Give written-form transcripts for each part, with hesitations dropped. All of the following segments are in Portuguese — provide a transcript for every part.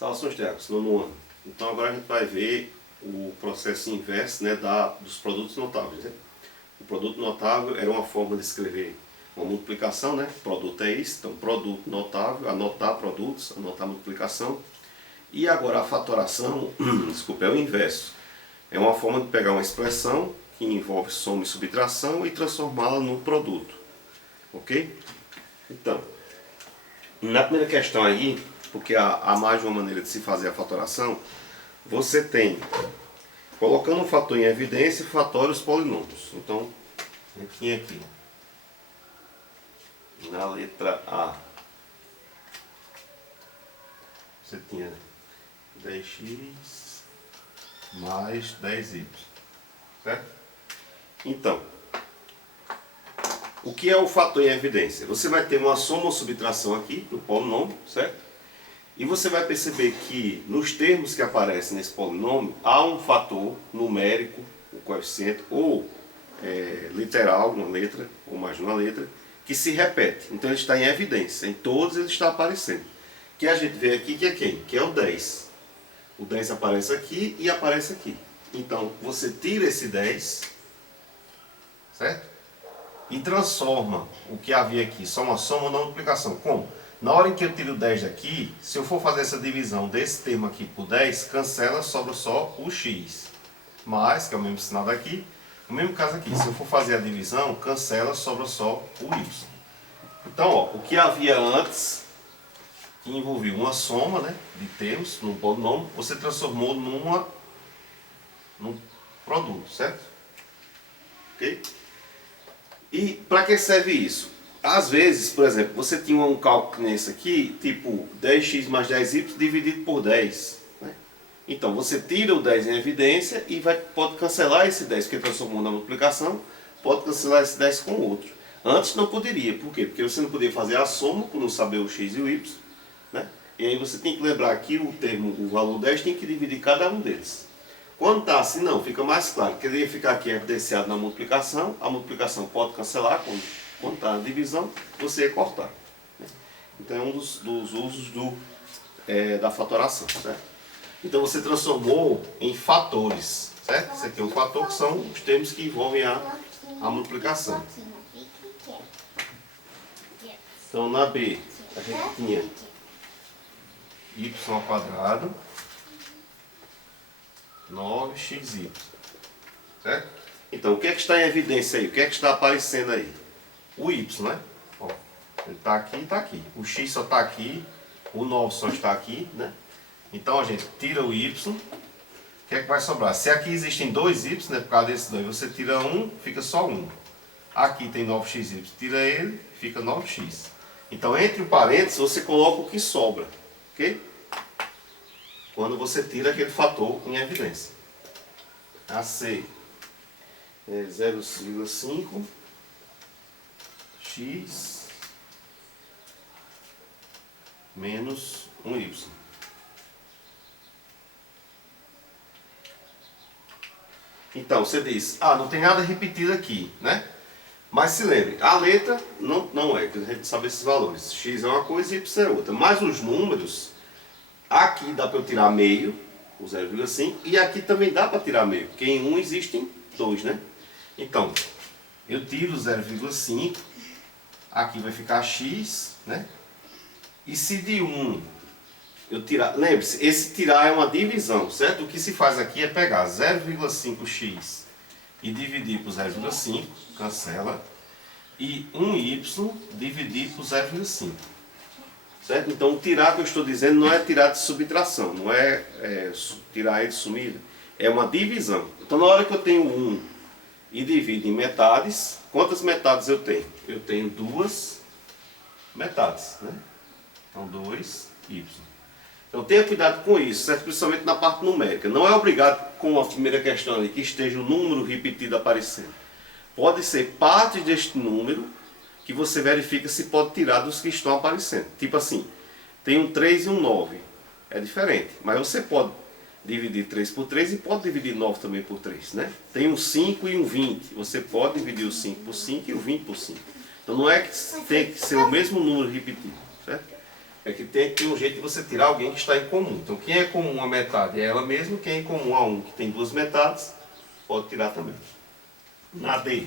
Saudações técnicos, nono ano. Então agora a gente vai ver o processo inverso, né, dos produtos notáveis. Né? O produto notável era uma forma de escrever uma multiplicação, né? Produto é isso, então produto notável, anotar produtos, anotar multiplicação. E agora a fatoração, desculpa, é o inverso. É uma forma de pegar uma expressão que envolve soma e subtração e transformá-la num produto. Ok? Então, na primeira questão aí, porque há mais de uma maneira de se fazer a fatoração, você tem, colocando um fator em evidência, fatora os polinômios. Então, a gente tinha aqui, na letra A, você tinha 10x mais 10y, certo? Então, o que é o fator em evidência? Você vai ter uma soma ou subtração aqui no polinômio, certo? E você vai perceber que nos termos que aparecem nesse polinômio, há um fator numérico, o coeficiente, ou literal, uma letra, ou mais de uma letra, que se repete. Então ele está em evidência, em todos ele está aparecendo. Que a gente vê aqui que é quem? Que é o 10. O 10 aparece aqui e aparece aqui. Então você tira esse 10, certo? E transforma o que havia aqui, só uma soma na multiplicação. Como? Na hora em que eu tiro o 10 daqui, se eu for fazer essa divisão desse termo aqui por 10, cancela, sobra só o x. Mais, que é o mesmo sinal daqui, no mesmo caso aqui, se eu for fazer a divisão, cancela, sobra só o y. Então, ó, o que havia antes, que envolvia uma soma, né, de termos, num polinômio, você transformou num produto, certo? Ok? E para que serve isso? Às vezes, por exemplo, você tinha um cálculo nesse aqui, tipo 10x mais 10y dividido por 10. Né? Então você tira o 10 em evidência e pode cancelar esse 10, porque transformou na multiplicação, pode cancelar esse 10 com o outro. Antes não poderia, por quê? Porque você não podia fazer a soma por não saber o x e o y. Né? E aí você tem que lembrar que o valor 10 tem que dividir cada um deles. Quando está assim, não, fica mais claro, porque ele ia ficar aqui evidenciado na multiplicação, a multiplicação pode cancelar, quando está na divisão, você ia cortar. Né? Então é um dos usos da fatoração, certo? Então você transformou em fatores, certo? Esse aqui é um fator, que são os termos que envolvem a multiplicação. Então na B, a gente tinha y ao quadrado 9xy, certo? Então, o que é que está em evidência aí? O que é que está aparecendo aí? O y, né? Ó, ele está aqui e está aqui. O x só está aqui, o 9 só está aqui, né? Então, a gente tira o y. O que é que vai sobrar? Se aqui existem dois y, né? Por causa desses dois, você tira um, fica só um. Aqui tem 9xy, tira ele, fica 9x. Então, entre o parênteses, você coloca o que sobra, ok? Quando você tira aquele fator em evidência. AC é 0,5 x menos 1y. Então você diz, não tem nada repetido aqui, né? Mas se lembre, a letra não é, que a gente sabe esses valores. X é uma coisa e y é outra. Mas os números, aqui dá para eu tirar meio, o 0,5, e aqui também dá para tirar meio, porque em 1 existem 2, né? Então, eu tiro 0,5, aqui vai ficar x, né? E se de 1 eu tirar, lembre-se, esse tirar é uma divisão, certo? O que se faz aqui é pegar 0,5x e dividir por 0,5, cancela, e 1y dividir por 0,5. Certo? Então, o tirar que eu estou dizendo não é tirar de subtração, não é tirar ele de sumida, é uma divisão. Então, na hora que eu tenho 1 e divido em metades, quantas metades eu tenho? Eu tenho duas metades, né? Então, 2y. Então, tenha cuidado com isso, certo? Principalmente na parte numérica. Não é obrigado, com a primeira questão ali, que esteja o número repetido aparecendo. Pode ser parte deste número que você verifica se pode tirar dos que estão aparecendo. Tipo assim, tem um 3 e um 9. É diferente, mas você pode dividir 3 por 3 e pode dividir 9 também por 3, né? Tem um 5 e um 20. Você pode dividir o 5 por 5 e o 20 por 5. Então não é que tem que ser o mesmo número repetido, certo? é que tem que ter um jeito de você tirar alguém que está em comum. Então quem é comum a metade é ela mesma, quem é em comum a 1 que tem duas metades, pode tirar também. Na D,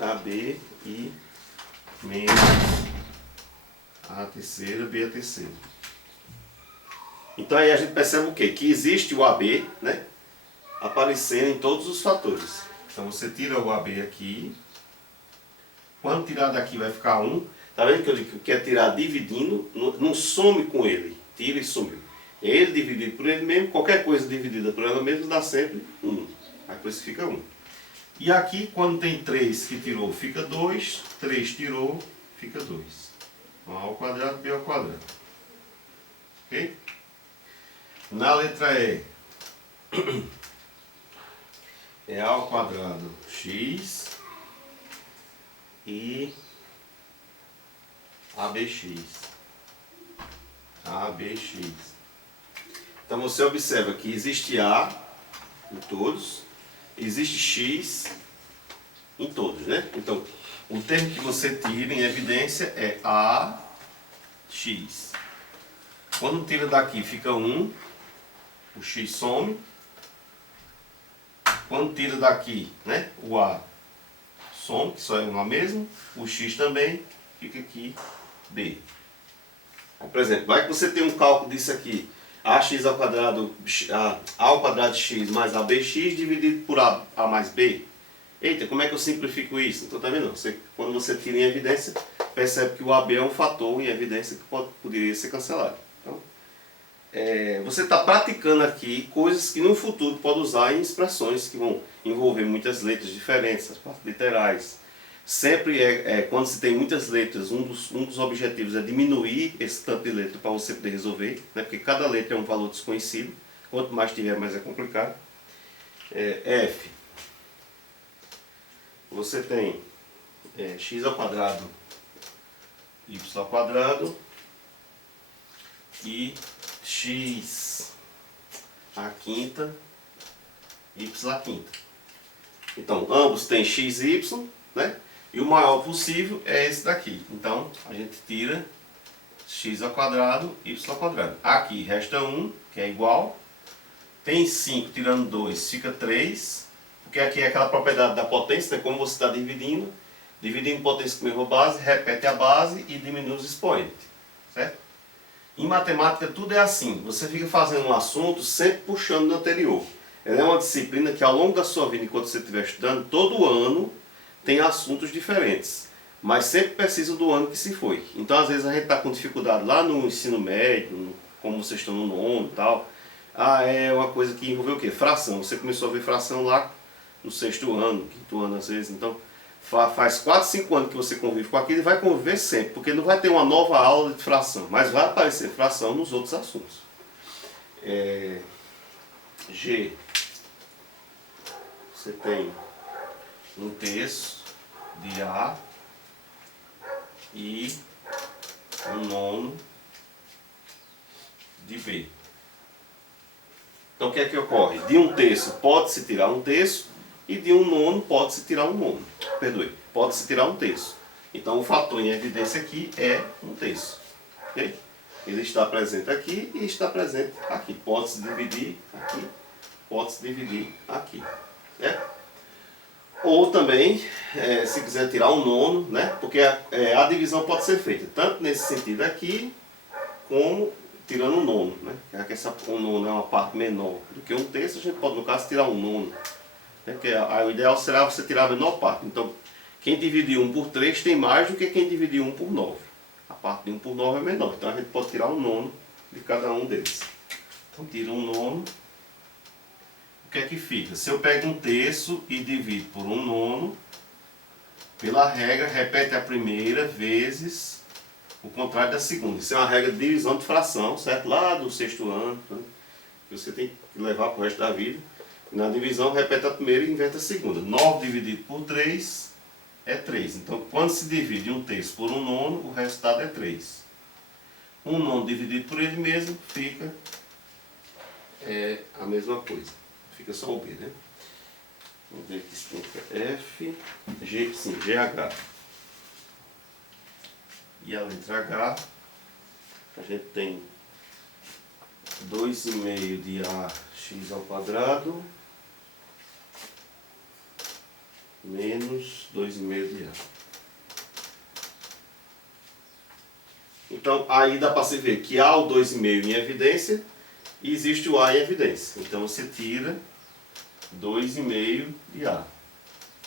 AB e menos A terceira, B a terceira. Então aí a gente percebe o quê? Que existe o AB, né, aparecendo em todos os fatores. Então você tira o AB aqui. Quando tirar daqui vai ficar 1. Tá vendo que eu digo que quer tirar dividindo? Não some com ele. Tira e sumiu. Ele dividido por ele mesmo, qualquer coisa dividida por ela mesma dá sempre 1. Aí por isso fica 1. E aqui quando tem 3 que tirou fica 2. 3 tirou, fica 2. Então A ao quadrado, B ao quadrado. Ok? Na letra E, é A ao quadrado x e ABX. ABX. Então você observa que existe A em todos, existe X em todos, né? Então, o termo que você tira em evidência é AX. Quando tira daqui fica 1, o X some. Quando tira daqui, né, o A some, que só é uma mesmo, o X também, fica aqui B. Por exemplo, vai que você tem um cálculo disso aqui, AX ao quadrado, A ao quadrado de X mais ABX dividido por A mais B. Eita, como é que eu simplifico isso? Então tá vendo? Quando você tira em evidência, percebe que o AB é um fator em evidência que poderia ser cancelado. Então, você está praticando aqui coisas que no futuro pode usar em expressões que vão envolver muitas letras diferentes, as partes literais. Sempre quando se tem muitas letras, um dos objetivos é diminuir esse tanto de letra para você poder resolver, né? Porque cada letra é um valor desconhecido, quanto mais tiver, mais é complicado. F. Você tem x ao quadrado, y ao quadrado e x à quinta, y à quinta. Então, ambos têm x e y, né? E o maior possível é esse daqui. Então, a gente tira x ao quadrado, y ao quadrado. Aqui resta 1, que é igual. Tem 5, tirando 2, fica 3. Porque aqui é aquela propriedade da potência, né? Como você está dividindo. Dividindo potência com a mesma base, repete a base e diminui os expoentes. Certo? Em matemática tudo é assim. Você fica fazendo um assunto sempre puxando do anterior. Ela é uma disciplina que ao longo da sua vida, enquanto você estiver estudando, todo ano tem assuntos diferentes, mas sempre precisa do ano que se foi. Então às vezes a gente está com dificuldade lá no ensino médio, como vocês estão no nono e tal. É uma coisa que envolveu o quê? Fração. Você começou a ver fração lá no sexto ano, quinto ano às vezes. Então faz 4, 5 anos que você convive com aquilo e vai conviver sempre, porque não vai ter uma nova aula de fração, mas vai aparecer fração nos outros assuntos. G. Você tem 1/3 de A e 1/9 de B. Então o que é que ocorre? De 1/3 pode-se tirar 1/3 e de 1/9 pode-se tirar 1/9. Perdoe, pode-se tirar 1/3. Então o fator em evidência aqui é 1/3. Okay? Ele está presente aqui e está presente aqui. Pode-se dividir aqui, pode-se dividir aqui. Certo? Ou também, se quiser tirar 1/9, né? Porque a divisão pode ser feita tanto nesse sentido aqui, como tirando 1/9, né? Já que essa 1/9 é uma parte menor do que 1/3, a gente pode, no caso, tirar 1/9. Né? Porque o ideal será você tirar a menor parte. Então, quem dividir 1 por 3 tem mais do que quem dividir 1 por 9. A parte de 1 por 9 é menor, então a gente pode tirar 1/9 de cada um deles. Então, tira 1/9. O que é que fica? Se eu pego 1/3 e divido por 1/9, pela regra, repete a primeira vezes o contrário da segunda. Isso é uma regra de divisão de fração, certo? Lá do sexto ano, né? Que você tem que levar para o resto da vida. Na divisão, repete a primeira e inverte a segunda. 9 dividido por 3 é 3. Então, quando se divide 1/3 por 1/9, o resultado é 3. 1/9 dividido por ele mesmo fica a mesma coisa. Fica só o B, né? Vamos ver aqui se tem F, G, sim, GH. E a letra H, a gente tem 2,5 de AX ao quadrado menos 2,5 de A. Então, aí dá para se ver que há o 2,5 em evidência e existe o A em evidência. Então, você tira 2,5 de A.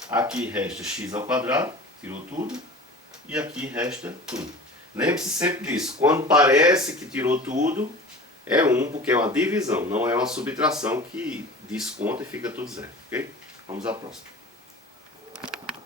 Aqui resta x ao quadrado, tirou tudo, e aqui resta 1. Lembre-se sempre disso, quando parece que tirou tudo, é 1, porque é uma divisão, não é uma subtração que desconta e fica tudo zero. Ok? Vamos à próxima.